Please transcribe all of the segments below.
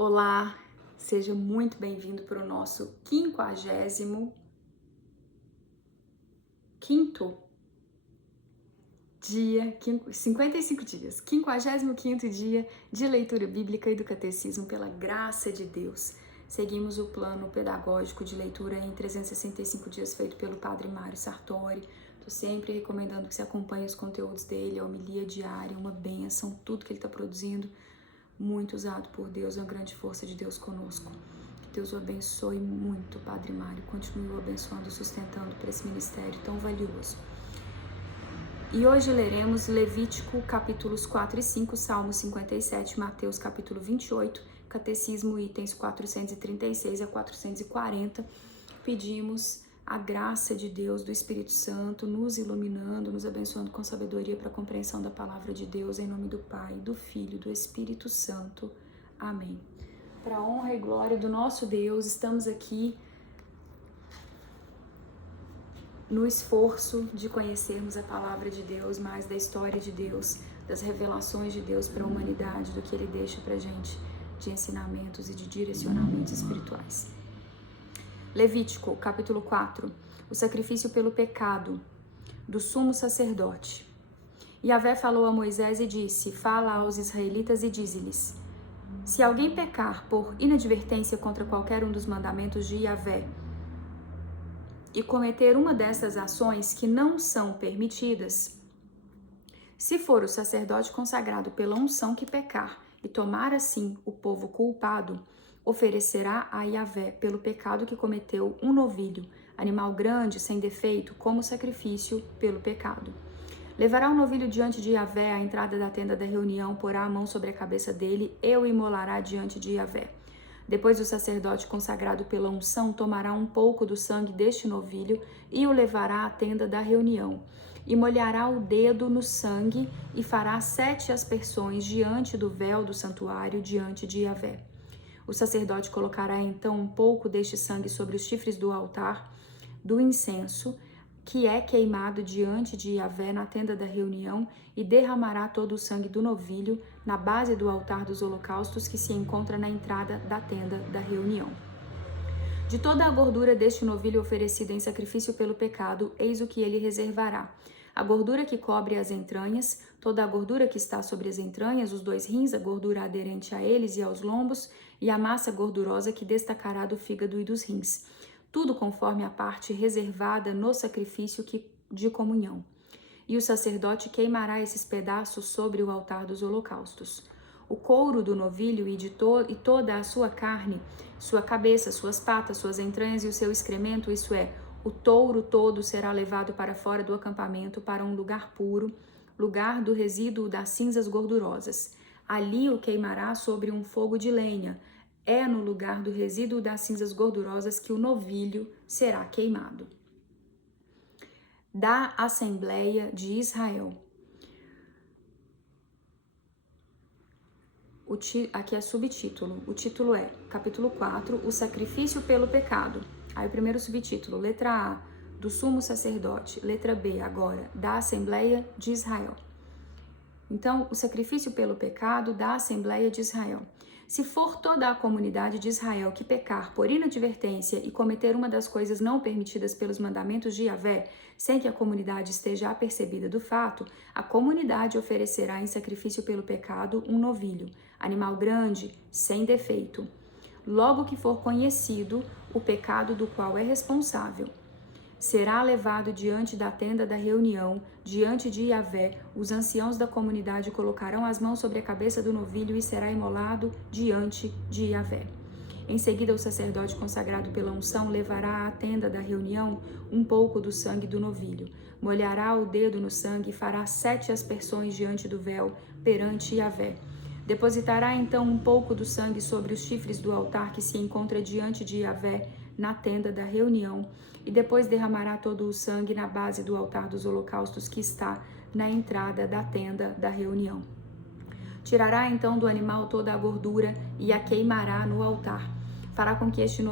Olá, seja muito bem-vindo para o nosso 55º dia, 55 dias, 55º dia de leitura bíblica e do catecismo pela graça de Deus. Seguimos o plano pedagógico de leitura em 365 dias feito pelo Padre Mário Sartori. Estou sempre recomendando que você acompanhe os conteúdos dele, a homilia diária, uma bênção, tudo que ele está produzindo. Muito usado por Deus, uma grande força de Deus conosco. Que Deus o abençoe muito, Padre Mário. Continue o abençoando, sustentando para esse ministério tão valioso. E hoje leremos Levítico, capítulos 4 e 5, Salmo 57, Mateus, capítulo 28, Catecismo, itens 436 a 440. Pedimos a graça de Deus, do Espírito Santo, nos iluminando, nos abençoando com sabedoria para a compreensão da palavra de Deus, em nome do Pai, do Filho e do Espírito Santo. Amém. Para a honra e glória do nosso Deus, estamos aqui no esforço de conhecermos a palavra de Deus, mais da história de Deus, das revelações de Deus para a humanidade, do que Ele deixa para a gente de ensinamentos e de direcionamentos espirituais. Levítico, capítulo 4, o sacrifício pelo pecado do sumo sacerdote. Yahvé falou a Moisés e disse: Fala aos israelitas e dize-lhes: Se alguém pecar por inadvertência contra qualquer um dos mandamentos de Yahvé e cometer uma destas ações que não são permitidas, se for o sacerdote consagrado pela unção que pecar e tomar assim o povo culpado, oferecerá a Yahvé pelo pecado que cometeu um novilho, animal grande, sem defeito, como sacrifício pelo pecado. Levará o novilho diante de Yahvé à entrada da tenda da reunião, porá a mão sobre a cabeça dele e o imolará diante de Yahvé. Depois o sacerdote consagrado pela unção tomará um pouco do sangue deste novilho e o levará à tenda da reunião. E molhará o dedo no sangue e fará 7 aspersões diante do véu do santuário, diante de Yahvé. O sacerdote colocará então um pouco deste sangue sobre os chifres do altar do incenso, que é queimado diante de Yahvé na tenda da reunião, e derramará todo o sangue do novilho na base do altar dos holocaustos que se encontra na entrada da tenda da reunião. De toda a gordura deste novilho oferecido em sacrifício pelo pecado, eis o que ele reservará: a gordura que cobre as entranhas, toda a gordura que está sobre as entranhas, os 2 rins, a gordura aderente a eles e aos lombos, e a massa gordurosa que destacará do fígado e dos rins. Tudo conforme a parte reservada no sacrifício de comunhão. E o sacerdote queimará esses pedaços sobre o altar dos holocaustos. O couro do novilho e toda a sua carne, sua cabeça, suas patas, suas entranhas e o seu excremento, isso é, o touro todo será levado para fora do acampamento, para um lugar puro, lugar do resíduo das cinzas gordurosas. Ali o queimará sobre um fogo de lenha. É no lugar do resíduo das cinzas gordurosas que o novilho será queimado. Da Assembleia de Israel. Aqui é subtítulo. O título é, capítulo 4, o sacrifício pelo pecado. Aí o primeiro subtítulo, letra A, do sumo sacerdote. Letra B, agora, da Assembleia de Israel. Então, o sacrifício pelo pecado da Assembleia de Israel. Se for toda a comunidade de Israel que pecar por inadvertência e cometer uma das coisas não permitidas pelos mandamentos de Yahvé, sem que a comunidade esteja apercebida do fato, a comunidade oferecerá em sacrifício pelo pecado um novilho, animal grande, sem defeito, logo que for conhecido o pecado do qual é responsável. Será levado diante da tenda da reunião, diante de Yahvé. Os anciãos da comunidade colocarão as mãos sobre a cabeça do novilho e será imolado diante de Yahvé. Em seguida, o sacerdote consagrado pela unção levará à tenda da reunião um pouco do sangue do novilho. Molhará o dedo no sangue e fará 7 aspersões diante do véu perante Yahvé. Depositará então um pouco do sangue sobre os chifres do altar que se encontra diante de Yahvé na tenda da reunião, e depois derramará todo o sangue na base do altar dos holocaustos que está na entrada da tenda da reunião. Tirará então do animal toda a gordura e a queimará no altar. Fará com este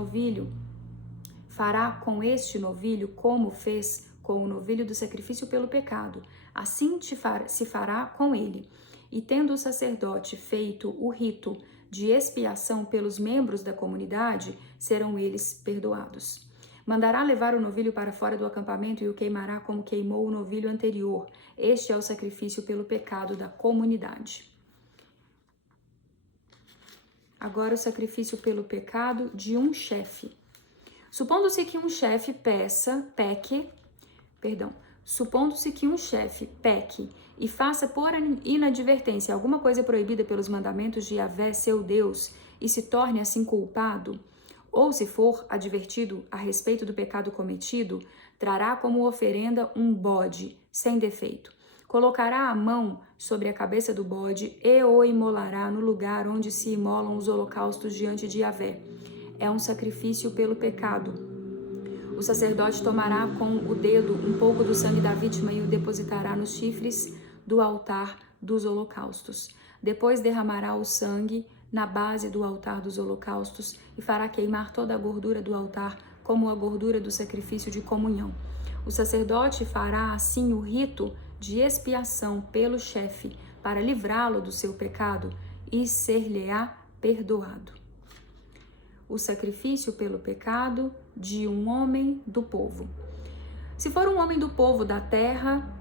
novilho como fez com o novilho do sacrifício pelo pecado. Assim se fará com ele. E tendo o sacerdote feito o rito de expiação pelos membros da comunidade, serão eles perdoados. Mandará levar o novilho para fora do acampamento e o queimará como queimou o novilho anterior. Este é o sacrifício pelo pecado da comunidade. Agora o sacrifício pelo pecado de um chefe. Supondo-se que um chefe peque e faça por inadvertência alguma coisa proibida pelos mandamentos de Yahvé, seu Deus, e se torne assim culpado, ou se for advertido a respeito do pecado cometido, trará como oferenda um bode sem defeito. Colocará a mão sobre a cabeça do bode e o imolará no lugar onde se imolam os holocaustos diante de Yahvé. É um sacrifício pelo pecado. O sacerdote tomará com o dedo um pouco do sangue da vítima e o depositará nos chifres do altar dos holocaustos. Depois derramará o sangue na base do altar dos holocaustos e fará queimar toda a gordura do altar como a gordura do sacrifício de comunhão. O sacerdote fará assim o rito de expiação pelo chefe para livrá-lo do seu pecado e ser-lhe-á perdoado. O sacrifício pelo pecado de um homem do povo. Se for um homem do povo da terra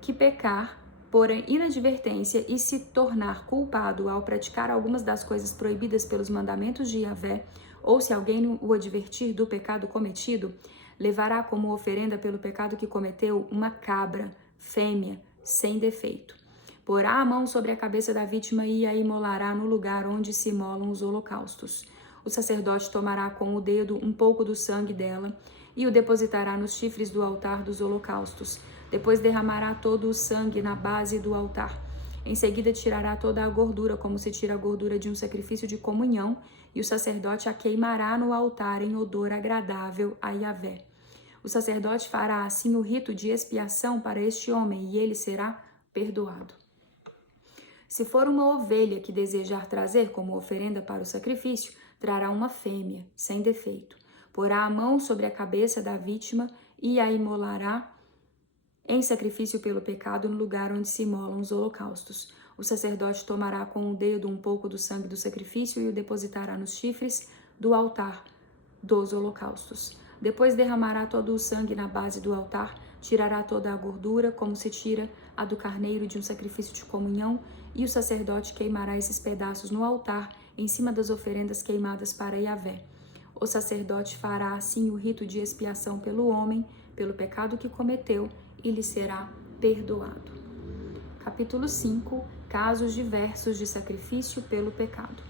que pecar por inadvertência e se tornar culpado ao praticar algumas das coisas proibidas pelos mandamentos de Yahvé, ou se alguém o advertir do pecado cometido, levará como oferenda pelo pecado que cometeu uma cabra, fêmea, sem defeito. Porá a mão sobre a cabeça da vítima e a imolará no lugar onde se imolam os holocaustos. O sacerdote tomará com o dedo um pouco do sangue dela e o depositará nos chifres do altar dos holocaustos. Depois derramará todo o sangue na base do altar. Em seguida tirará toda a gordura, como se tira a gordura de um sacrifício de comunhão, e o sacerdote a queimará no altar em odor agradável a Yahvé. O sacerdote fará assim o rito de expiação para este homem, e ele será perdoado. Se for uma ovelha que desejar trazer como oferenda para o sacrifício, trará uma fêmea, sem defeito. Porá a mão sobre a cabeça da vítima e a imolará em sacrifício pelo pecado no lugar onde se imolam os holocaustos. O sacerdote tomará com o dedo um pouco do sangue do sacrifício e o depositará nos chifres do altar dos holocaustos. Depois derramará todo o sangue na base do altar, tirará toda a gordura, como se tira a do carneiro de um sacrifício de comunhão, e o sacerdote queimará esses pedaços no altar, em cima das oferendas queimadas para Yahvé. O sacerdote fará assim o rito de expiação pelo homem, pelo pecado que cometeu, e lhe será perdoado. Capítulo 5. Casos diversos de sacrifício pelo pecado.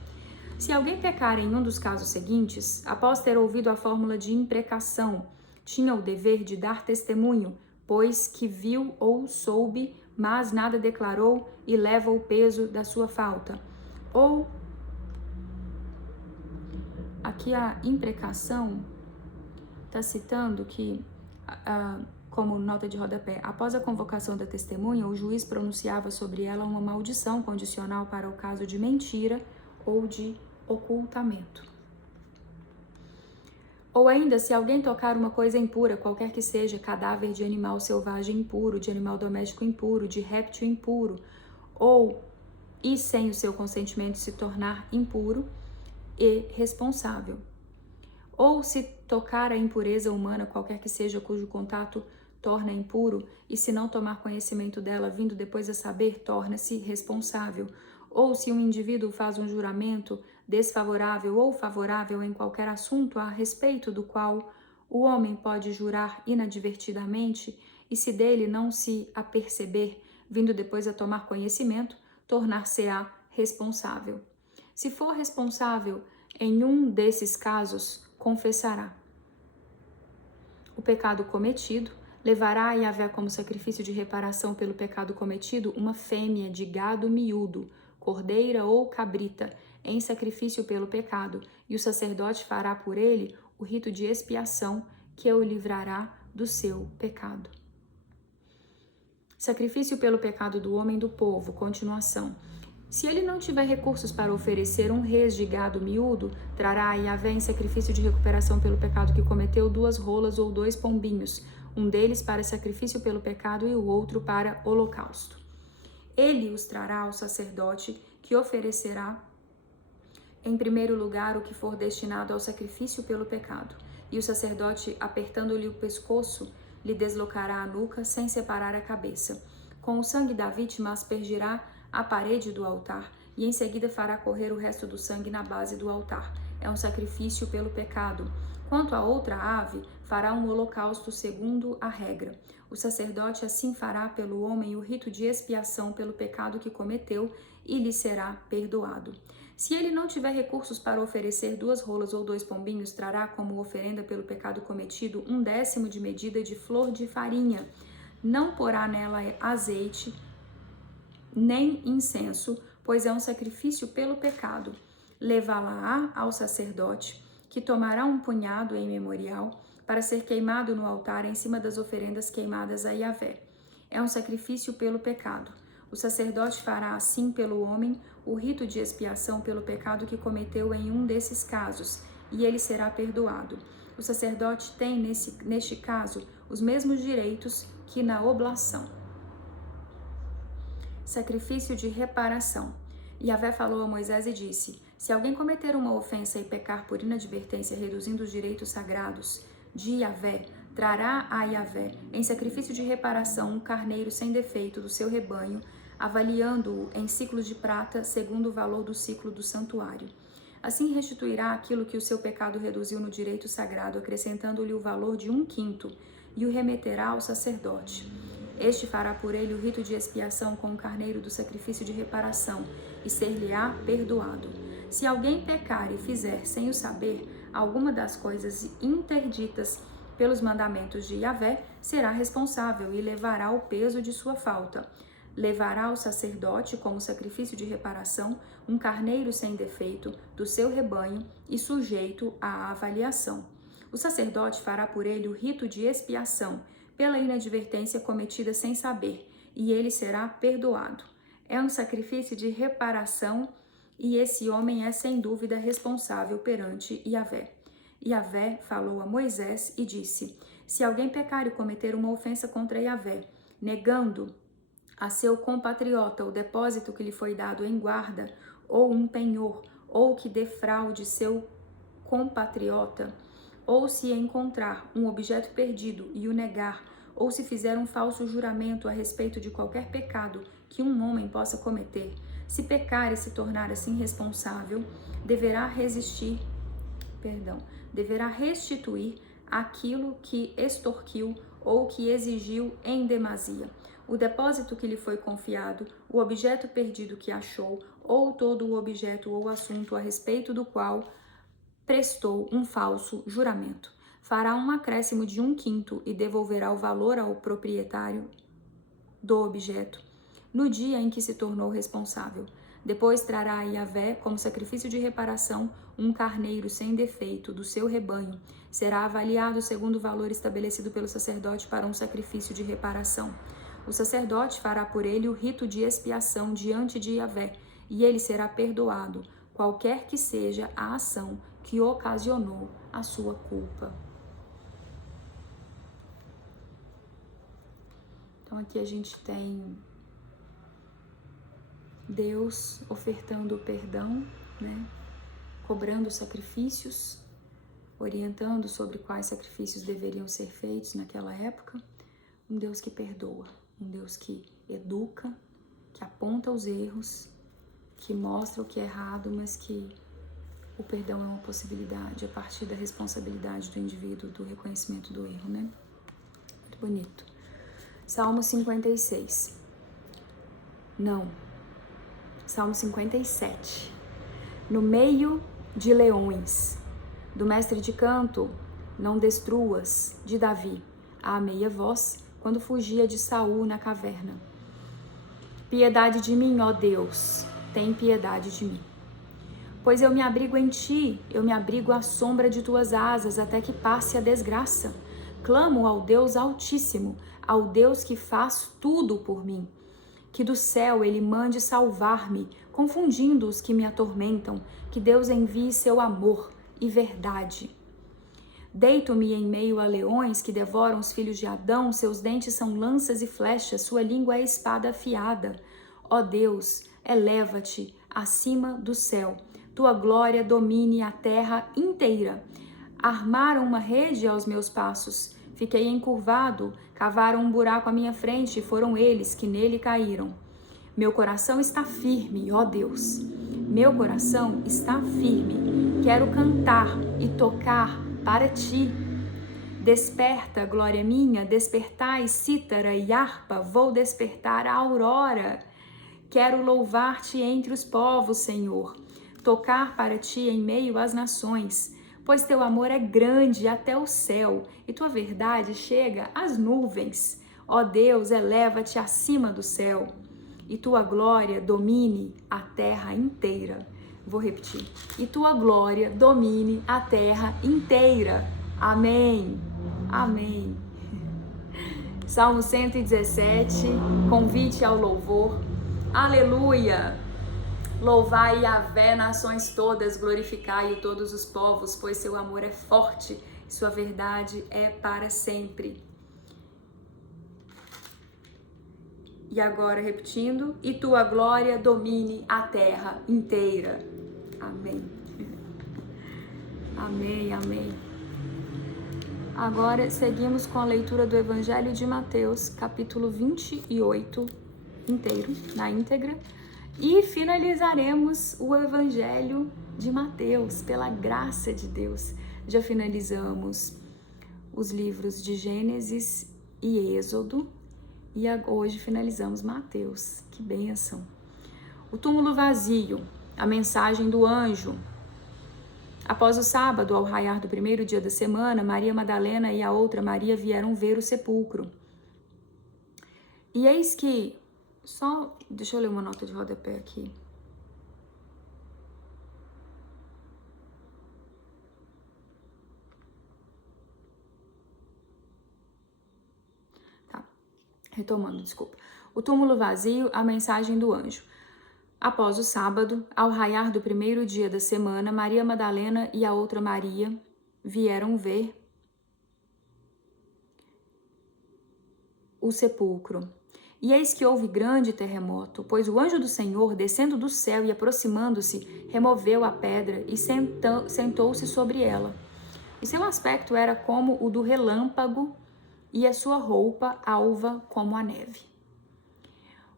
Se alguém pecar em um dos casos seguintes, após ter ouvido a fórmula de imprecação, tinha o dever de dar testemunho, pois que viu ou soube, mas nada declarou e leva o peso da sua falta. Ou, aqui a imprecação está citando que, como nota de rodapé, após a convocação da testemunha, o juiz pronunciava sobre ela uma maldição condicional para o caso de mentira ou de ocultamento. Ou ainda, se alguém tocar uma coisa impura, qualquer que seja, cadáver de animal selvagem impuro, de animal doméstico impuro, de réptil impuro, e sem o seu consentimento se tornar impuro e responsável. Ou se tocar a impureza humana, qualquer que seja, cujo contato torna impuro, e se não tomar conhecimento dela, vindo depois a saber, torna-se responsável. Ou se um indivíduo faz um juramento desfavorável ou favorável em qualquer assunto a respeito do qual o homem pode jurar inadvertidamente, e se dele não se aperceber, vindo depois a tomar conhecimento, tornar-se-á responsável. Se for responsável em um desses casos, confessará o pecado cometido, levará a Yahvé como sacrifício de reparação pelo pecado cometido uma fêmea de gado miúdo, cordeira ou cabrita, em sacrifício pelo pecado, e o sacerdote fará por ele o rito de expiação que o livrará do seu pecado. Sacrifício pelo pecado do homem do povo, continuação. Se ele não tiver recursos para oferecer um res de gado miúdo, trará a Yahvé em sacrifício de recuperação pelo pecado que cometeu 2 rolas ou 2 pombinhos, um deles para sacrifício pelo pecado e o outro para holocausto. Ele os trará ao sacerdote, que oferecerá em primeiro lugar o que for destinado ao sacrifício pelo pecado, e o sacerdote, apertando-lhe o pescoço, lhe deslocará a nuca sem separar a cabeça. Com o sangue da vítima aspergirá a parede do altar, e em seguida fará correr o resto do sangue na base do altar. É um sacrifício pelo pecado. Quanto à outra ave, fará um holocausto segundo a regra. O sacerdote assim fará pelo homem o rito de expiação pelo pecado que cometeu e lhe será perdoado. Se ele não tiver recursos para oferecer 2 rolas ou 2 pombinhos, trará como oferenda pelo pecado cometido 1/10 de medida de flor de farinha. Não porá nela azeite, nem incenso, pois é um sacrifício pelo pecado. Levá-la-á ao sacerdote, que tomará um punhado em memorial, para ser queimado no altar em cima das oferendas queimadas a Yahvé. É um sacrifício pelo pecado. O sacerdote fará assim pelo homem o rito de expiação pelo pecado que cometeu em um desses casos, e ele será perdoado. O sacerdote tem, neste caso, os mesmos direitos que na oblação. Sacrifício de reparação. Yahvé falou a Moisés e disse: se alguém cometer uma ofensa e pecar por inadvertência, reduzindo os direitos sagrados de Yahvé, trará a Yahvé, em sacrifício de reparação, um carneiro sem defeito do seu rebanho, avaliando-o em ciclos de prata, segundo o valor do ciclo do santuário. Assim restituirá aquilo que o seu pecado reduziu no direito sagrado, acrescentando-lhe o valor de 1/5, e o remeterá ao sacerdote. Este fará por ele o rito de expiação com o carneiro do sacrifício de reparação, e ser-lhe-á perdoado. Se alguém pecar e fizer, sem o saber, alguma das coisas interditas pelos mandamentos de Yahvé, será responsável e levará o peso de sua falta. Levará ao sacerdote, como sacrifício de reparação, um carneiro sem defeito do seu rebanho e sujeito à avaliação. O sacerdote fará por ele o rito de expiação pela inadvertência cometida sem saber, e ele será perdoado. É um sacrifício de reparação, e esse homem é sem dúvida responsável perante Yahvé. Yahvé falou a Moisés e disse: se alguém pecar e cometer uma ofensa contra Yahvé, negando a seu compatriota o depósito que lhe foi dado em guarda, ou um penhor, ou que defraude seu compatriota, ou se encontrar um objeto perdido e o negar, ou se fizer um falso juramento a respeito de qualquer pecado que um homem possa cometer, se pecar e se tornar assim responsável, deverá restituir aquilo que extorquiu ou que exigiu em demasia, o depósito que lhe foi confiado, o objeto perdido que achou, ou todo o objeto ou assunto a respeito do qual prestou um falso juramento. Fará um acréscimo de 1/5 e devolverá o valor ao proprietário do objeto no dia em que se tornou responsável. Depois trará a Yahvé, como sacrifício de reparação, um carneiro sem defeito do seu rebanho. Será avaliado segundo o valor estabelecido pelo sacerdote para um sacrifício de reparação. O sacerdote fará por ele o rito de expiação diante de Yahvé, e ele será perdoado, qualquer que seja a ação que ocasionou a sua culpa. Então aqui a gente tem Deus ofertando o perdão, né? Cobrando sacrifícios, orientando sobre quais sacrifícios deveriam ser feitos naquela época. Um Deus que perdoa, um Deus que educa, que aponta os erros, que mostra o que é errado, mas que o perdão é uma possibilidade a partir da responsabilidade do indivíduo, do reconhecimento do erro, né? Muito bonito. Salmo 56. Não. Salmo 57. No meio de leões, do mestre de canto, não destruas, de Davi, à meia voz, quando fugia de Saul na caverna. Piedade de mim, ó Deus, tem piedade de mim. Pois eu me abrigo em ti, eu me abrigo à sombra de tuas asas, até que passe a desgraça. Clamo ao Deus Altíssimo, ao Deus que faz tudo por mim. Que do céu ele mande salvar-me, confundindo os que me atormentam, que Deus envie seu amor e verdade. Deito-me em meio a leões que devoram os filhos de Adão, seus dentes são lanças e flechas, sua língua é espada afiada. Ó Deus, eleva-te acima do céu, tua glória domine a terra inteira. Armaram uma rede aos meus passos, fiquei encurvado, cavaram um buraco à minha frente e foram eles que nele caíram. Meu coração está firme, ó Deus, meu coração está firme, quero cantar e tocar para ti. Desperta, glória minha, despertai cítara e harpa, vou despertar a aurora. Quero louvar-te entre os povos, Senhor, tocar para ti em meio às nações, pois teu amor é grande até o céu e tua verdade chega às nuvens. Ó Deus, eleva-te acima do céu e tua glória domine a terra inteira. Vou repetir. E tua glória domine a terra inteira. Amém. Amém. Salmo 117, convite ao louvor. Aleluia! Louvai Yahvé, nações todas, glorificai-o todos os povos, pois seu amor é forte e sua verdade é para sempre. E agora repetindo, e tua glória domine a terra inteira. Amém. Amém, amém. Agora seguimos com a leitura do Evangelho de Mateus, capítulo 28, inteiro, na íntegra. E finalizaremos o Evangelho de Mateus, pela graça de Deus. Já finalizamos os livros de Gênesis e Êxodo e hoje finalizamos Mateus. Que bênção! O túmulo vazio, a mensagem do anjo. Após o sábado, ao raiar do primeiro dia da semana, Maria Madalena e a outra Maria vieram ver o sepulcro. E eis que... deixa eu ler uma nota de rodapé aqui. Tá, retomando, desculpa. O túmulo vazio, a mensagem do anjo. Após o sábado, ao raiar do primeiro dia da semana, Maria Madalena e a outra Maria vieram ver o sepulcro. E eis que houve grande terremoto, pois o anjo do Senhor, descendo do céu e aproximando-se, removeu a pedra e sentou-se sobre ela. E seu aspecto era como o do relâmpago, e a sua roupa alva como a neve.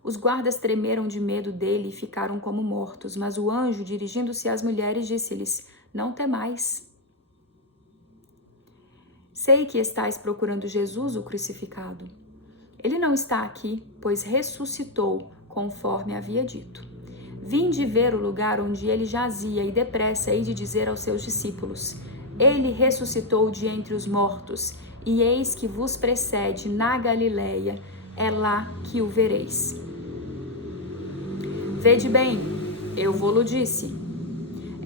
Os guardas tremeram de medo dele e ficaram como mortos, mas o anjo, dirigindo-se às mulheres, disse-lhes: não temais. Sei que estáis procurando Jesus, o crucificado. Ele não está aqui, pois ressuscitou, conforme havia dito. Vinde ver o lugar onde ele jazia e depressa hei de dizer aos seus discípulos: ele ressuscitou de entre os mortos, e eis que vos precede na Galileia, é lá que o vereis. Vede bem, eu vô-lo disse.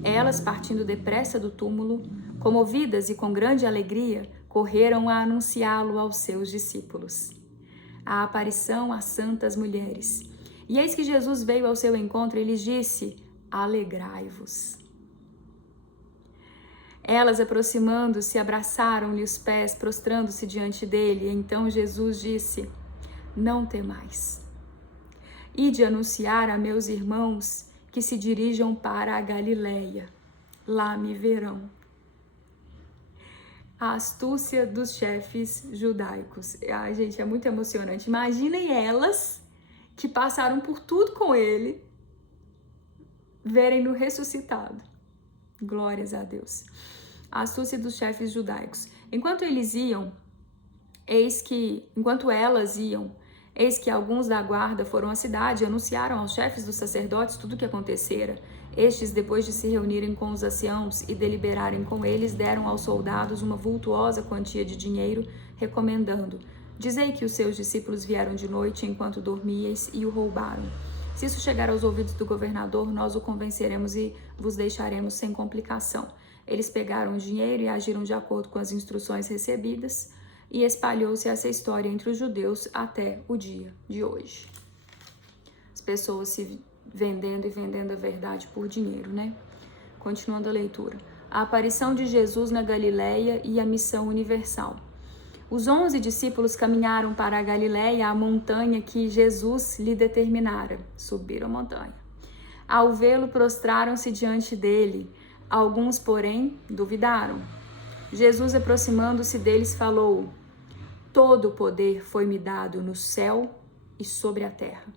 Elas, partindo depressa do túmulo, comovidas e com grande alegria, correram a anunciá-lo aos seus discípulos. A aparição às santas mulheres. E eis que Jesus veio ao seu encontro e lhes disse: alegrai-vos. Elas, aproximando-se, abraçaram-lhe os pés, prostrando-se diante dele. Então Jesus disse: não temais. Ide anunciar a meus irmãos que se dirijam para a Galileia. Lá me verão. A astúcia dos chefes judaicos. Ai, gente, é muito emocionante. Imaginem elas que passaram por tudo com ele, verem-no ressuscitado. Glórias a Deus. A astúcia dos chefes judaicos. Enquanto elas iam, eis que alguns da guarda foram à cidade e anunciaram aos chefes dos sacerdotes tudo o que acontecera. Estes, depois de se reunirem com os anciãos e deliberarem com eles, deram aos soldados uma vultuosa quantia de dinheiro, recomendando: dizei que os seus discípulos vieram de noite enquanto dormíeis e o roubaram. Se isso chegar aos ouvidos do governador, nós o convenceremos e vos deixaremos sem complicação. Eles pegaram o dinheiro e agiram de acordo com as instruções recebidas, e espalhou-se essa história entre os judeus até o dia de hoje. As pessoas se vendendo e vendendo a verdade por dinheiro, né? Continuando a leitura. A aparição de Jesus na Galileia e a missão universal. Os 11 discípulos caminharam para a Galileia, a montanha que Jesus lhe determinara. Subiram a montanha. Ao vê-lo, prostraram-se diante dele. Alguns, porém, duvidaram. Jesus, aproximando-se deles, falou: todo o poder foi-me dado no céu e sobre a terra.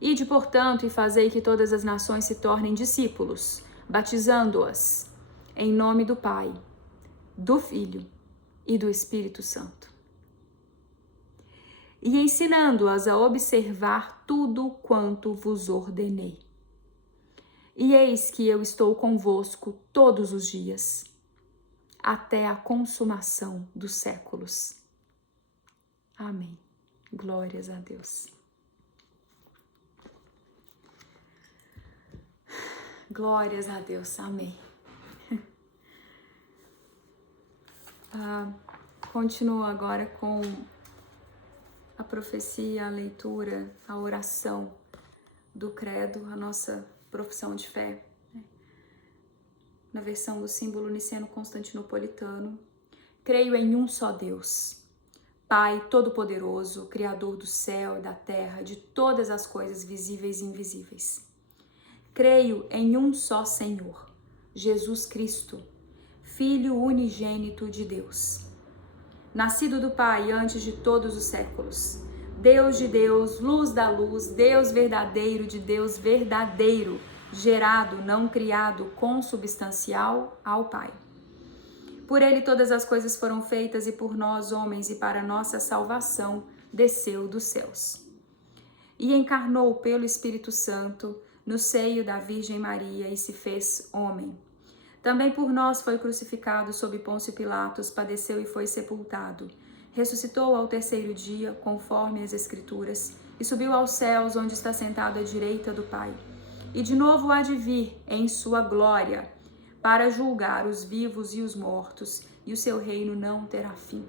Ide, portanto, e fazei que todas as nações se tornem discípulos, batizando-as em nome do Pai, do Filho e do Espírito Santo, e ensinando-as a observar tudo quanto vos ordenei. E eis que eu estou convosco todos os dias, até a consumação dos séculos. Amém. Glórias a Deus. Glórias a Deus. Amém. Continuo agora com a profecia, a leitura, a oração do credo, a nossa profissão de fé, né? Na versão do símbolo niceno-constantinopolitano. Creio em um só Deus, Pai Todo-Poderoso, Criador do céu e da terra, de todas as coisas visíveis e invisíveis. Creio em um só Senhor, Jesus Cristo, Filho unigênito de Deus, nascido do Pai antes de todos os séculos, Deus de Deus, luz da luz, Deus verdadeiro de Deus verdadeiro, gerado, não criado, consubstancial ao Pai. Por ele todas as coisas foram feitas e por nós, homens, e para nossa salvação, desceu dos céus. E encarnou pelo Espírito Santo no seio da Virgem Maria e se fez homem. Também por nós foi crucificado sob Pôncio Pilatos, padeceu e foi sepultado. Ressuscitou ao terceiro dia, conforme as Escrituras, e subiu aos céus, onde está sentado à direita do Pai. E de novo há de vir em sua glória, para julgar os vivos e os mortos, e o seu reino não terá fim.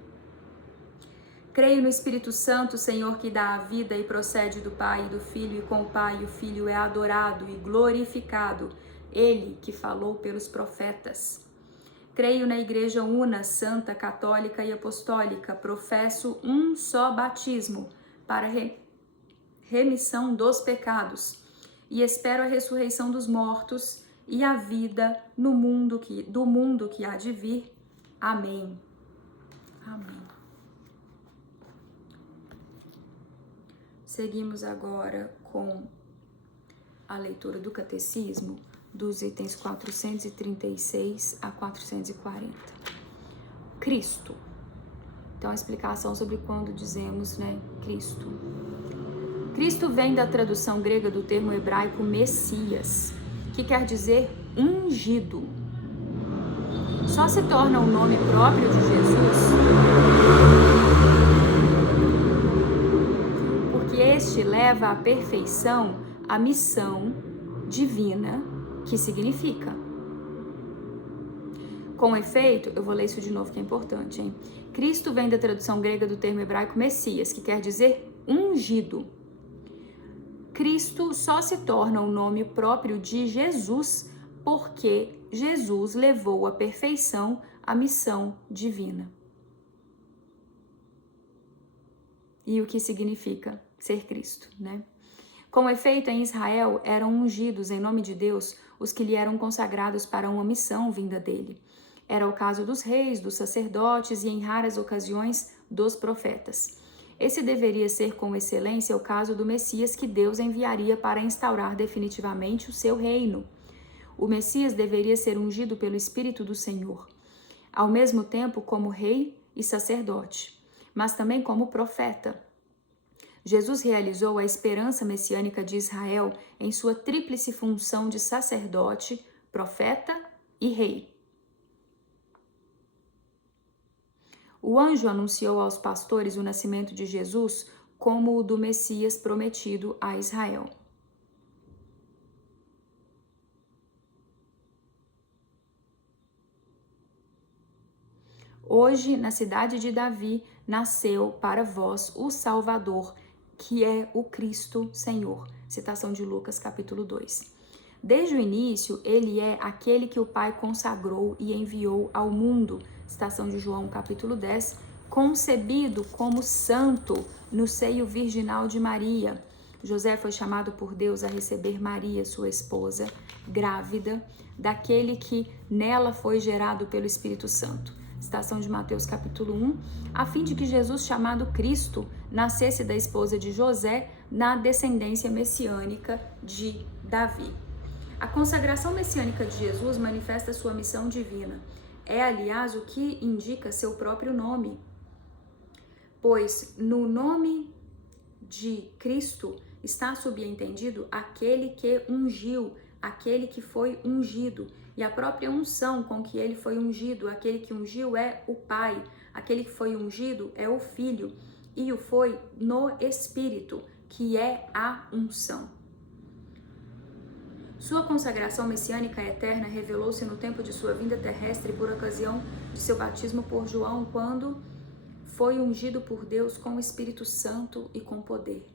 Creio no Espírito Santo, Senhor, que dá a vida e procede do Pai e do Filho, e com o Pai o Filho é adorado e glorificado, ele que falou pelos profetas. Creio na Igreja una, santa, católica e apostólica, professo um só batismo para remissão dos pecados, e espero a ressurreição dos mortos e a vida do mundo que há de vir. Amém. Amém. Seguimos agora com a leitura do Catecismo, dos itens 436 a 440. Cristo. Então, a explicação sobre quando dizemos, Cristo. Cristo vem da tradução grega do termo hebraico Messias, que quer dizer ungido. Só se torna um nome próprio de Jesus porque este leva à perfeição a missão divina, que significa. Com efeito, eu vou ler isso de novo que é importante, hein? Cristo vem da tradução grega do termo hebraico Messias, que quer dizer ungido. Cristo só se torna o nome próprio de Jesus porque Jesus levou à perfeição a missão divina. E o que significa ser Cristo, né? Com efeito, em Israel eram ungidos em nome de Deus os que lhe eram consagrados para uma missão vinda dele. Era o caso dos reis, dos sacerdotes e, em raras ocasiões, dos profetas. Esse deveria ser, com excelência, o caso do Messias que Deus enviaria para instaurar definitivamente o seu reino. O Messias deveria ser ungido pelo Espírito do Senhor, ao mesmo tempo como rei e sacerdote, mas também como profeta. Jesus realizou a esperança messiânica de Israel em sua tríplice função de sacerdote, profeta e rei. O anjo anunciou aos pastores o nascimento de Jesus como o do Messias prometido a Israel. Hoje, na cidade de Davi, nasceu para vós o Salvador, que é o Cristo Senhor. Citação de Lucas, capítulo 2. Desde o início, ele é aquele que o Pai consagrou e enviou ao mundo. Citação de João, capítulo 10. Concebido como santo no seio virginal de Maria. José foi chamado por Deus a receber Maria, sua esposa, grávida, daquele que nela foi gerado pelo Espírito Santo. Citação de Mateus capítulo 1, a fim de que Jesus, chamado Cristo, nascesse da esposa de José na descendência messiânica de Davi. A consagração messiânica de Jesus manifesta sua missão divina. É, aliás, o que indica seu próprio nome, pois no nome de Cristo está subentendido aquele que ungiu, aquele que foi ungido. E a própria unção com que ele foi ungido, aquele que ungiu é o Pai, aquele que foi ungido é o Filho, e o foi no Espírito, que é a unção. Sua consagração messiânica eterna revelou-se no tempo de sua vinda terrestre por ocasião de seu batismo por João, quando foi ungido por Deus com o Espírito Santo e com poder.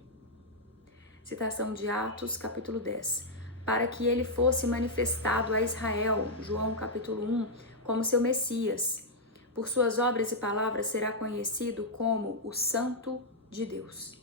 Citação de Atos, capítulo 10. Para que ele fosse manifestado a Israel, João capítulo 1, como seu Messias. Por suas obras e palavras será conhecido como o Santo de Deus.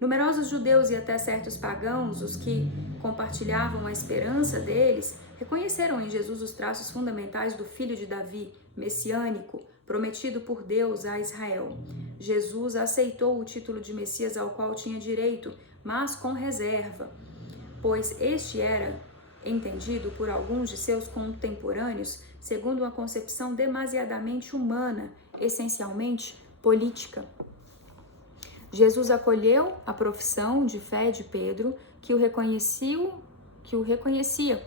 Numerosos judeus e até certos pagãos, os que compartilhavam a esperança deles, reconheceram em Jesus os traços fundamentais do filho de Davi, messiânico, prometido por Deus a Israel. Jesus aceitou o título de Messias ao qual tinha direito, mas com reserva, pois este era entendido por alguns de seus contemporâneos segundo uma concepção demasiadamente humana, essencialmente política. Jesus acolheu a profissão de fé de Pedro, que o reconhecia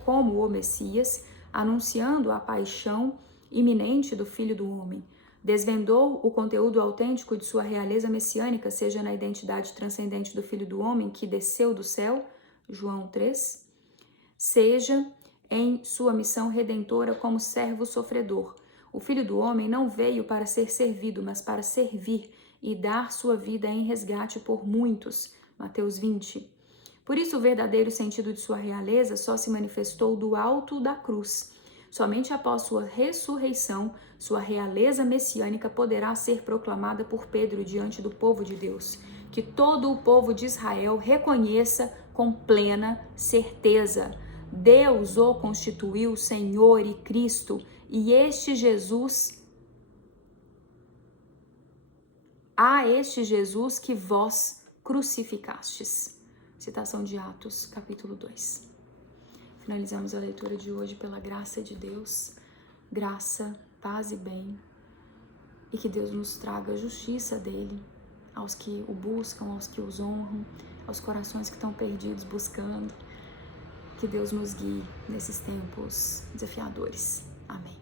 como o Messias, anunciando a paixão iminente do Filho do Homem. Desvendou o conteúdo autêntico de sua realeza messiânica, seja na identidade transcendente do Filho do Homem que desceu do céu, João 3, seja em sua missão redentora como servo sofredor. O Filho do Homem não veio para ser servido, mas para servir e dar sua vida em resgate por muitos, Mateus 20. Por isso, o verdadeiro sentido de sua realeza só se manifestou do alto da cruz. Somente após sua ressurreição, sua realeza messiânica poderá ser proclamada por Pedro diante do povo de Deus. Que todo o povo de Israel reconheça com plena certeza. Deus o constituiu Senhor e Cristo, e este Jesus, a este Jesus que vós crucificastes. Citação de Atos, capítulo 2. Finalizamos a leitura de hoje pela graça de Deus, graça, paz e bem, e que Deus nos traga a justiça dele, aos que o buscam, aos que os honram, aos corações que estão perdidos buscando, que Deus nos guie nesses tempos desafiadores. Amém.